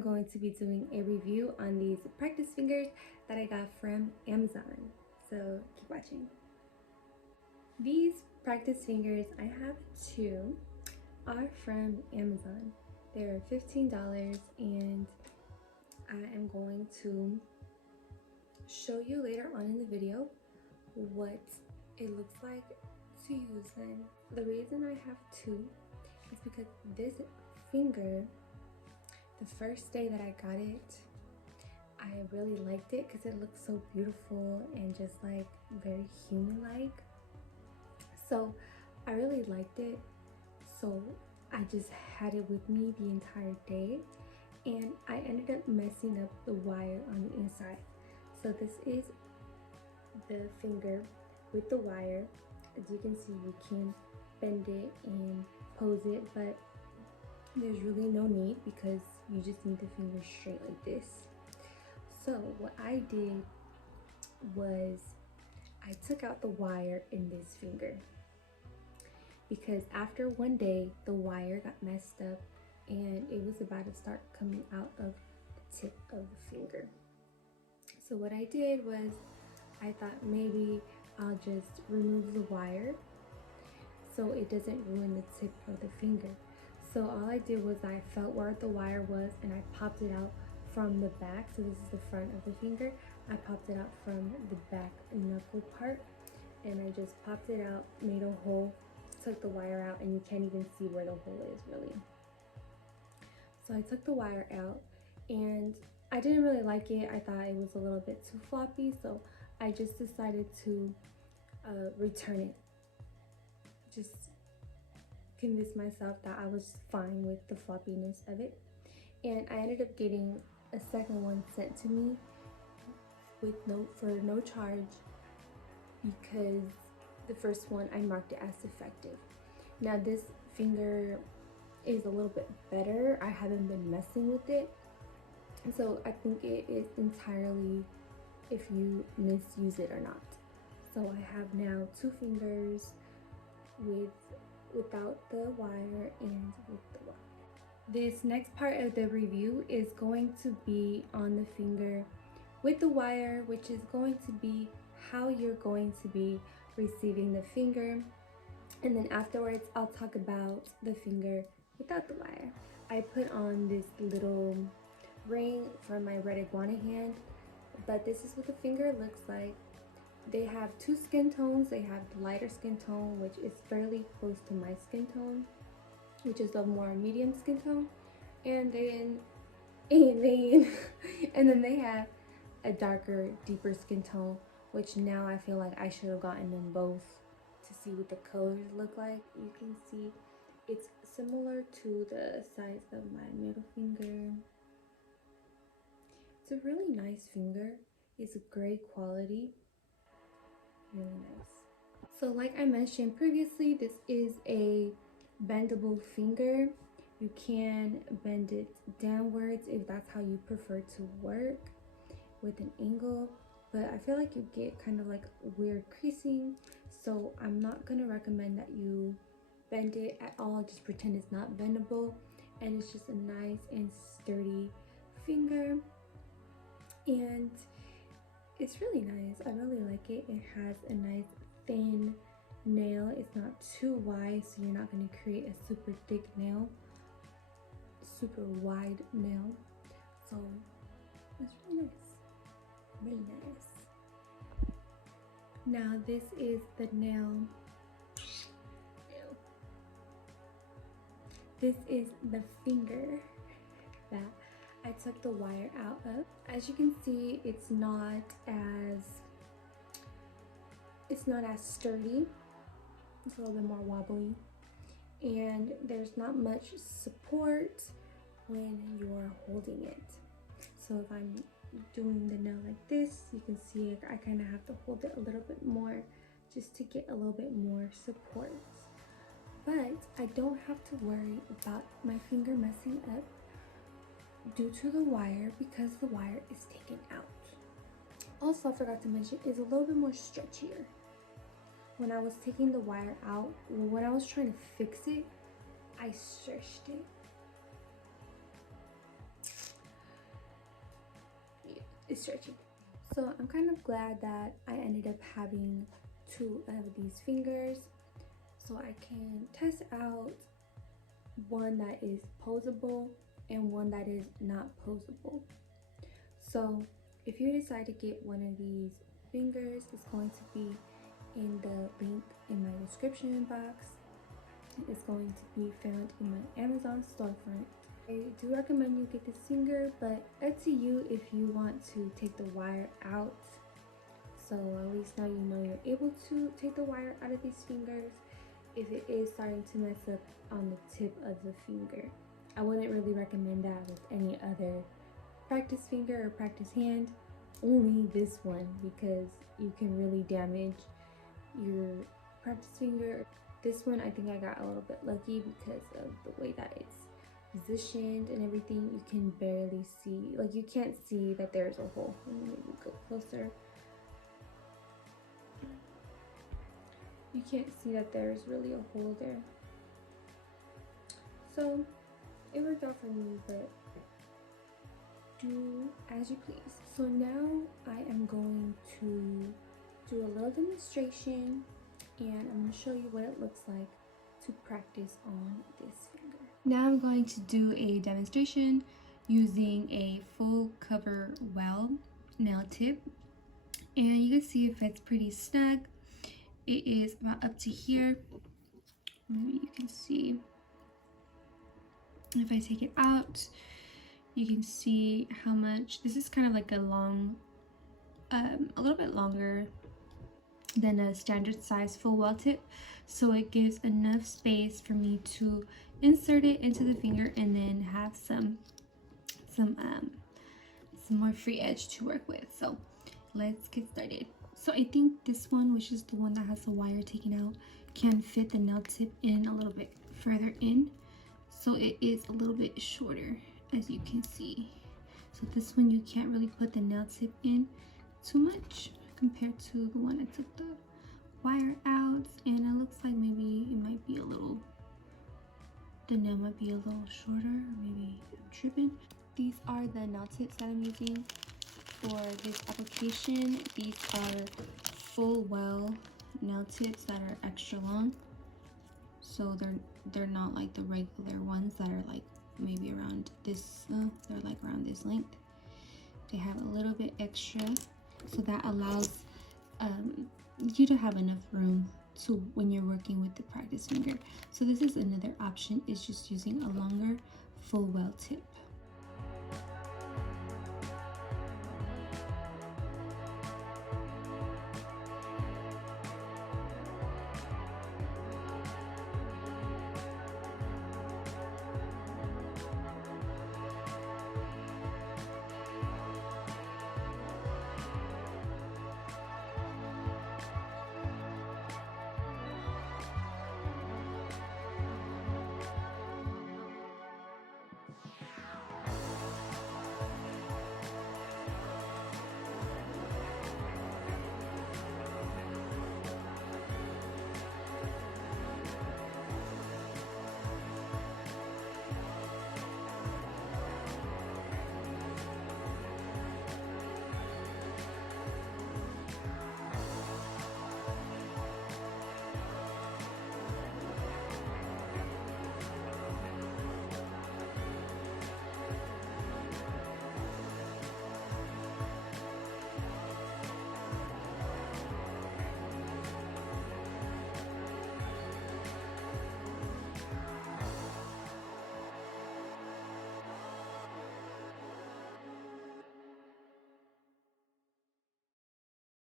I'm going to be doing a review on these practice fingers that I got from Amazon. So keep watching. These practice fingers, I have two, are from Amazon. They're $15 and I am going to show you later on in the video what it looks like to use them. The reason I have two is because this finger, the first day that I got it, I really liked it because it looked so beautiful and just like very human-like. So I really liked it. So I just had it with me the entire day and I ended up messing up the wire on the inside. So this is the finger with the wire. As you can see, you can bend it and pose it, but there's really no need because you just need the finger straight like this. So what I did was I took out the wire in this finger because after one day the wire got messed up and it was about to start coming out of the tip of the finger. So what I did was I thought maybe I'll just remove the wire so it doesn't ruin the tip of the finger. So all I did was I felt where the wire was and I popped it out from the back. So this is the front of the finger. I popped it out from the back knuckle part and I just popped it out, made a hole, took the wire out, and you can't even see where the hole is really. So I took the wire out and I didn't really like it. I thought it was a little bit too floppy, so I just decided to return it. Just convince myself that I was fine with the floppiness of it. And I ended up getting a second one sent to me with for no charge because the first one I marked it as defective. Now this finger is a little bit better. I haven't been messing with it. So I think it is entirely if you misuse it or not. So I have now two fingers without the wire and with the wire. This next part of the review is going to be on the finger with the wire, which is going to be how you're going to be receiving the finger. And then afterwards, I'll talk about the finger without the wire. I put on this little ring for my red iguana hand, but this is what the finger looks like. They have two skin tones. They have the lighter skin tone, which is fairly close to my skin tone, which is a more medium skin tone, and then and then they have a darker, deeper skin tone, which now I feel like I should have gotten them both to see what the colors look like. You can see it's similar to the size of my middle finger. It's a really nice finger. It's a great quality, really nice. So like I mentioned previously, this is a bendable finger. You can bend it downwards if that's how you prefer to work with an angle, but I feel like you get kind of like weird creasing, so I'm not gonna recommend that you bend it at all. Just pretend it's not bendable, and it's just a nice and sturdy finger, and it's really nice. I really like it. It has a nice thin nail. It's not too wide, so you're not going to create a super thick nail, super wide nail. So it's really nice, really nice. Now this is the nail. This is the finger that I took the wire out of. As you can see, it's not as sturdy. It's a little bit more wobbly, and there's not much support when you're holding it. So if I'm doing the nail like this, you can see I kind of have to hold it a little bit more just to get a little bit more support. But I don't have to worry about my finger messing up due to the wire because the wire is taken out. Also, I forgot to mention, it's a little bit more stretchier. When I was taking the wire out, when I was trying to fix it, I stretched it. it's stretchy. So I'm kind of glad that I ended up having 2 of these fingers so I can test out one that is posable and one that is not posable. So if you decide to get one of these fingers, it's going to be in the link in my description box. It's going to be found in my Amazon storefront. I do recommend you get this finger, but up to you if you want to take the wire out. So at least now you know you're able to take the wire out of these fingers if it is starting to mess up on the tip of the finger. I wouldn't really recommend that with any other practice finger or practice hand, only this one, because you can really damage your practice finger. This one, I think I got a little bit lucky because of the way that it's positioned and everything. You can barely see, like you can't see that there's a hole. Let me maybe go closer. You can't see that there's really a hole there. So it worked out for me, but do as you please. So now I am going to do a little demonstration and I'm going to show you what it looks like to practice on this finger. Now I'm going to do a demonstration using a full cover well nail tip, and you can see it fits pretty snug. It is about up to here. Maybe you can see if I take it out, you can see how much this is kind of like a long, a little bit longer than a standard size full well tip, so it gives enough space for me to insert it into the finger and then have some more free edge to work with. So let's get started. So I think this one, which is the one that has the wire taken out, can fit the nail tip in a little bit further in, so it is a little bit shorter, as you can see. So this one you can't really put the nail tip in too much compared to the one I took the wire out, and it looks like maybe it might be a little, the nail might be a little shorter, or maybe I'm tripping. These are the nail tips that I'm using for this application. These are full well nail tips that are extra long, so they're not like the regular ones that are like maybe around this, they're like around this length. They have a little bit extra, so that allows you to have enough room to when you're working with the practice finger. So this is another option, is just using a longer full well tip.